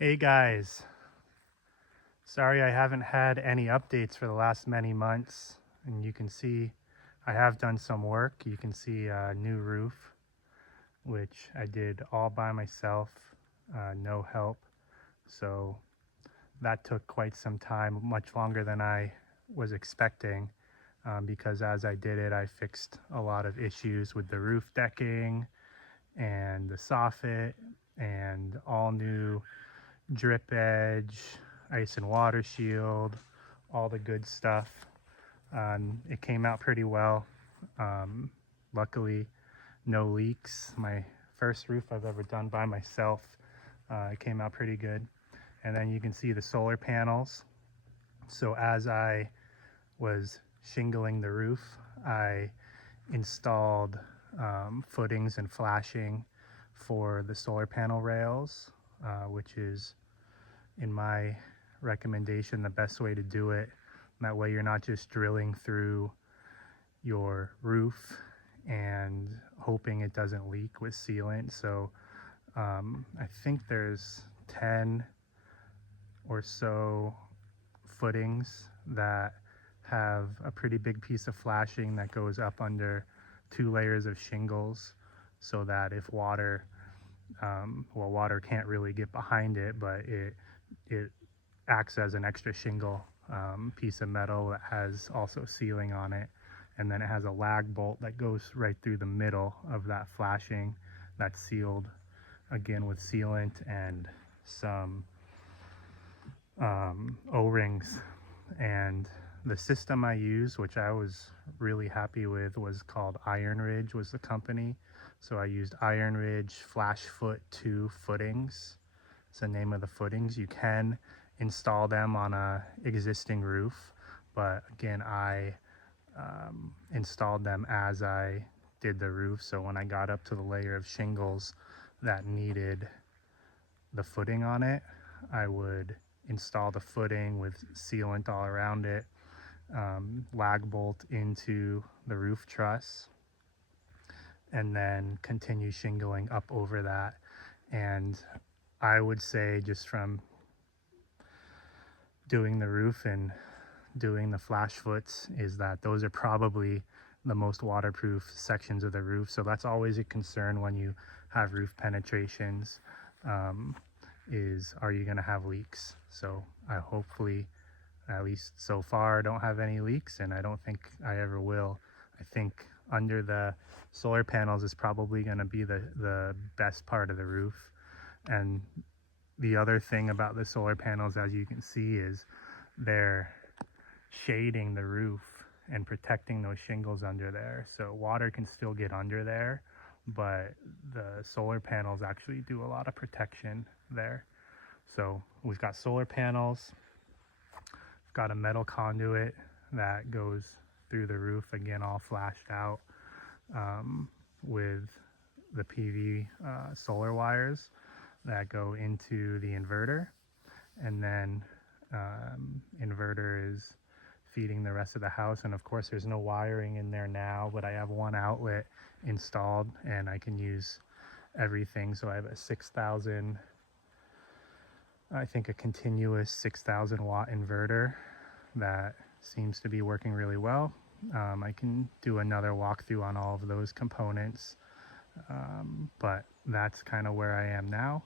Hey guys, sorry I haven't had any updates for the last many months, and you can see I have done some work. You can see a new roof, which I did all by myself, no help. So that took quite some time, much longer than I was expecting, because as I did it, I fixed a lot of issues with the roof decking and the soffit and all new drip edge, ice and water shield, all the good stuff. It came out pretty well. Um, Luckily, no leaks. My first roof I've ever done by myself. It came out pretty good. And then you can see the solar panels. So as I was shingling the roof, I installed footings and flashing for the solar panel rails, which is, in my recommendation, the best way to do it. That way you're not just drilling through your roof and hoping it doesn't leak with sealant. So I think there's 10 or so footings that have a pretty big piece of flashing that goes up under 2 layers of shingles, so that if water, water can't really get behind it, but it acts as an extra shingle piece of metal that has also sealing on it. And then it has a lag bolt that goes right through the middle of that flashing that's sealed again with sealant and some O-rings. And the system I use, which I was really happy with, was called Iron Ridge was the company. So I used Iron Ridge Flash Foot 2 footings. It's the name of the footings. You can install them on a existing roof, but again, I installed them as I did the roof. So when I got up to the layer of shingles that needed the footing on it, I would install the footing with sealant all around it, lag bolt into the roof truss, and then continue shingling up over that. And I would say, just from doing the roof and doing the flash foots, is that those are probably the most waterproof sections of the roof. So that's always a concern when you have roof penetrations, is, are you going to have leaks? So I hopefully, at least so far, don't have any leaks, and I don't think I ever will. I think under the solar panels is probably going to be the best part of the roof. And the other thing about the solar panels, as you can see, is they're shading the roof and protecting those shingles under there. So water can still get under there, but the solar panels actually do a lot of protection there. So we've got solar panels, we've got a metal conduit that goes through the roof, again all flashed out, with the PV solar wires that go into the inverter. And then inverter is feeding the rest of the house. And of course there's no wiring in there now, but I have one outlet installed and I can use everything. So I have a 6,000, I think a continuous 6,000 watt inverter that seems to be working really well. I can do another walkthrough on all of those components, but that's kind of where I am now.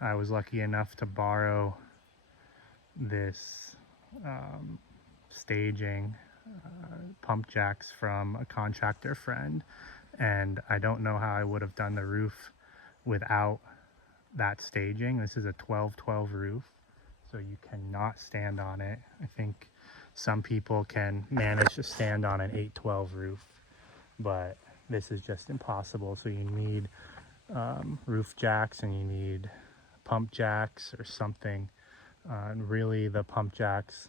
I was lucky enough to borrow this staging pump jacks from a contractor friend, and I don't know how I would have done the roof without that staging. This is a 12-12 roof, so you cannot stand on it. I think some people can manage to stand on an 8-12 roof, but this is just impossible. So you need roof jacks, and you need pump jacks or something. And really, the pump jacks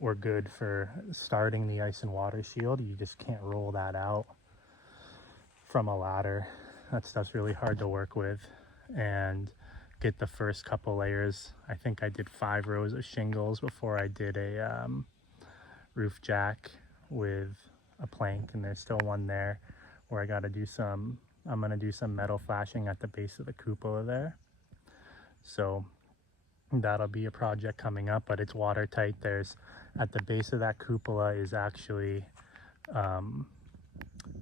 were good for starting the ice and water shield. You just can't roll that out from a ladder. That stuff's really hard to work with. And get the first couple layers. I think I did 5 rows of shingles before I did a roof jack with a plank, and there's still one there where I'm gonna do some metal flashing at the base of the cupola there. So that'll be a project coming up, but it's watertight. There's at the base of that cupola is actually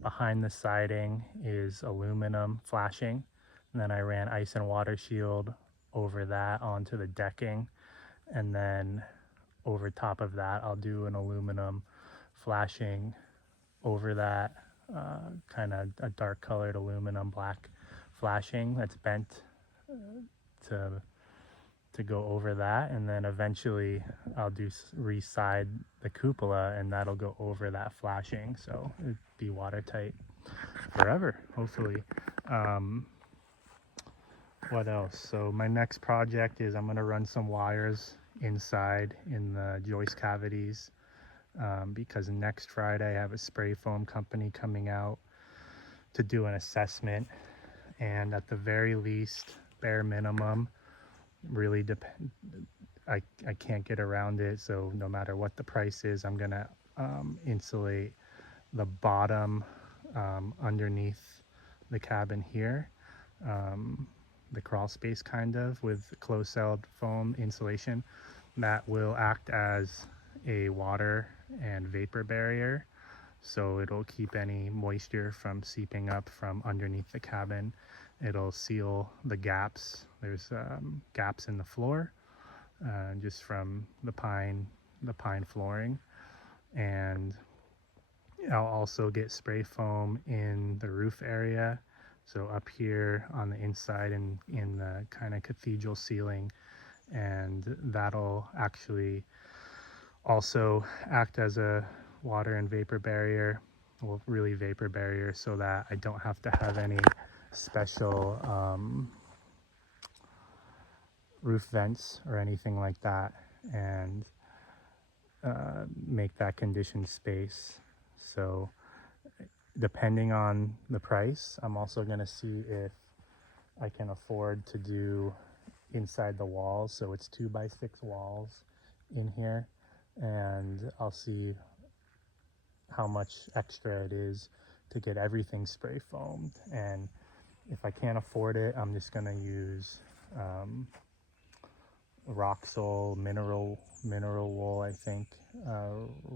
behind the siding is aluminum flashing, and then I ran ice and water shield over that onto the decking, and then over top of that I'll do an aluminum flashing over that, kind of a dark colored aluminum black flashing that's bent to go over that, and then eventually I'll do re-side the cupola and that'll go over that flashing, so it'd be watertight forever, hopefully. What else? So my next project is I'm going to run some wires inside in the joist cavities, because next Friday I have a spray foam company coming out to do an assessment, and at the very least, bare minimum, really I can't get around it, so no matter what the price is, I'm gonna insulate the bottom underneath the cabin here, the crawl space kind of, with closed-celled foam insulation that will act as a water and vapor barrier, so it'll keep any moisture from seeping up from underneath the cabin. It'll seal the gaps. There's gaps in the floor, just from the pine flooring, and I'll also get spray foam in the roof area. So up here on the inside and in the kind of cathedral ceiling, and that'll actually also act as a water and vapor barrier, well, really vapor barrier, so that I don't have to have any special roof vents or anything like that, and make that conditioned space. So depending on the price, I'm also going to see if I can afford to do inside the walls, so it's 2x6 walls in here, and I'll see how much extra it is to get everything spray foamed. And if I can't afford it, I'm just going to use Roxol mineral wool, I think,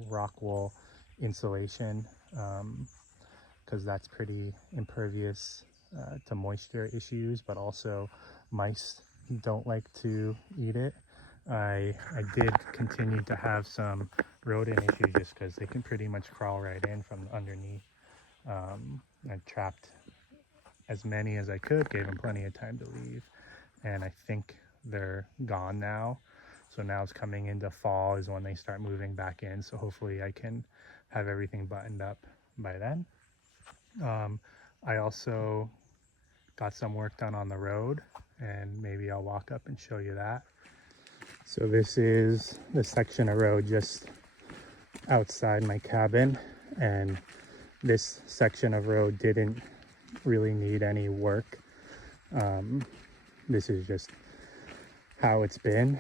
rock wool insulation, because that's pretty impervious to moisture issues, but also mice don't like to eat it. I did continue to have some rodent issues just because they can pretty much crawl right in from underneath. I trapped as many as I could, gave them plenty of time to leave, and I think they're gone now. So now it's coming into fall is when they start moving back in, so hopefully I can have everything buttoned up by then. I also got some work done on the road, and maybe I'll walk up and show you that. So this is the section of road just outside my cabin, and this section of road didn't really need any work. This is just how it's been,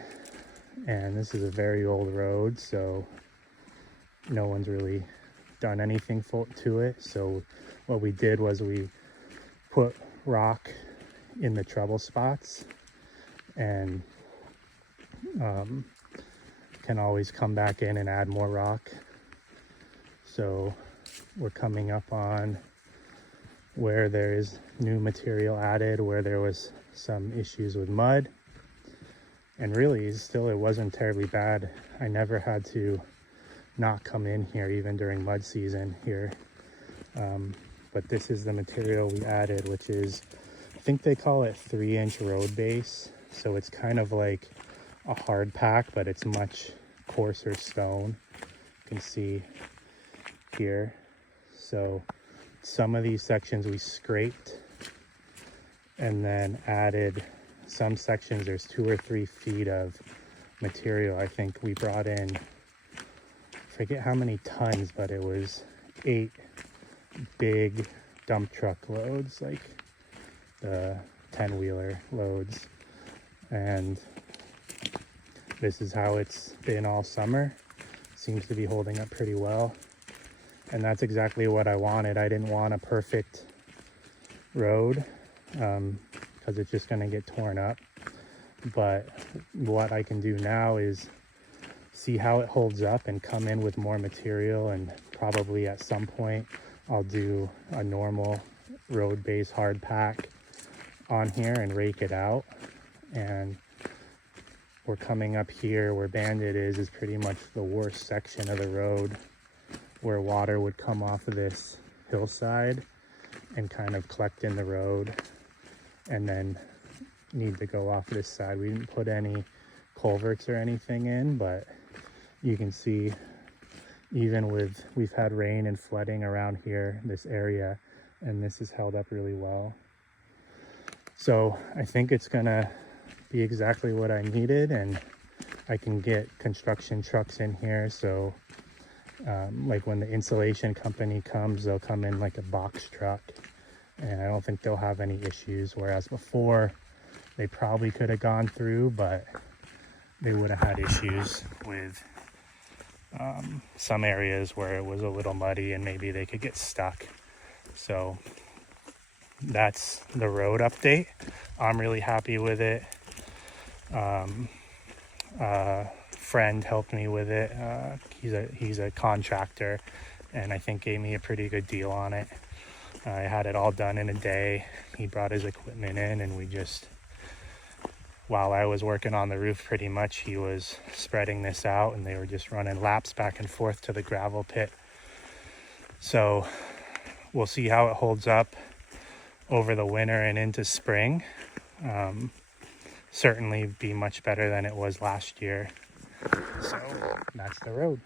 and this is a very old road, so no one's really done anything to it. So what we did was we put rock in the trouble spots, and can always come back in and add more rock. So we're coming up on where there is new material added, where there was some issues with mud, and really still it wasn't terribly bad. I never had to not come in here even during mud season here, but this is the material we added, which is, I think they call it 3-inch road base, so it's kind of like a hard pack, but it's much coarser stone. You can see here. So some of these sections we scraped and then added. Some sections there's 2 or 3 feet of material. I think we brought in, I forget how many tons, but it was 8 big dump truck loads, like the 10-wheeler loads, and this is how it's been all summer. Seems to be holding up pretty well, and that's exactly what I wanted. I didn't want a perfect road because it's just going to get torn up. but what I can do now is see how it holds up and come in with more material, and probably at some point I'll do a normal road base hard pack on here and rake it out. And we're coming up here where Bandit is pretty much the worst section of the road, where water would come off of this hillside and kind of collect in the road and then need to go off this side. We didn't put any culverts or anything in, but you can see, even with, we've had rain and flooding around here, this area, and this has held up really well. So I think it's gonna be exactly what I needed, and I can get construction trucks in here. So like when the insulation company comes, they'll come in like a box truck, and I don't think they'll have any issues. Whereas before, they probably could have gone through, but they would have had issues with some areas where it was a little muddy and maybe they could get stuck. So that's the road update. I'm really happy with it. Friend helped me with it. He's a contractor, and I think gave me a pretty good deal on it. I had it all done in a day. He brought his equipment in, and we just, while I was working on the roof, pretty much he was spreading this out, and they were just running laps back and forth to the gravel pit. So we'll see how it holds up over the winter and into spring. Certainly be much better than it was last year. So that's the road.